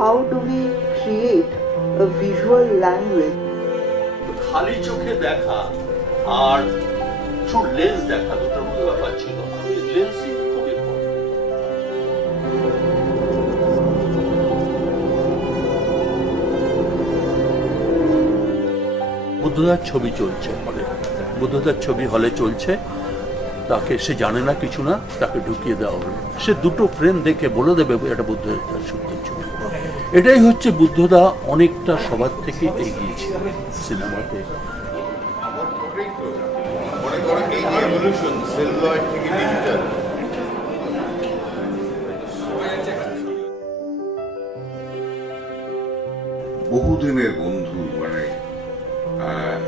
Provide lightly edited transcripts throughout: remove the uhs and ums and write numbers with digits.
how do we create a visual language? খালি চোখে দেখা আর থ্রু লেন্স দেখা দুটোর মধ্যে ব্যাপার ছিল। আমি লেন্সই খুব ইম্পর্টেন্ট। বুদ্ধদার ছবি চলছে হলে, বুদ্ধদার ছবি হলে চলছে, তাকে সে জানে না কিছু না, তাকে ঢুকিয়ে দেওয়া হলো। সে দুটো ফ্রেম দেখে বলে দেবে এটা বুদ্ধদার সত্যের ছবি। এটাই হচ্ছে বুদ্ধদা অনেকটা সবার থেকে এগিয়েছিল সিনেমাতে। বহুদিনের বন্ধু মানে,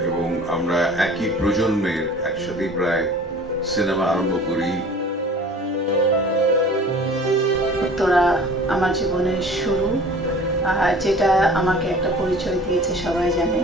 এবং আমরা একই প্রজন্মের, একসাথে প্রায় সিনেমা আরম্ভ করি। তোরা আমার জীবনের শুরু, যেটা আমাকে একটা পরিচয় দিয়েছে সবাই জানে।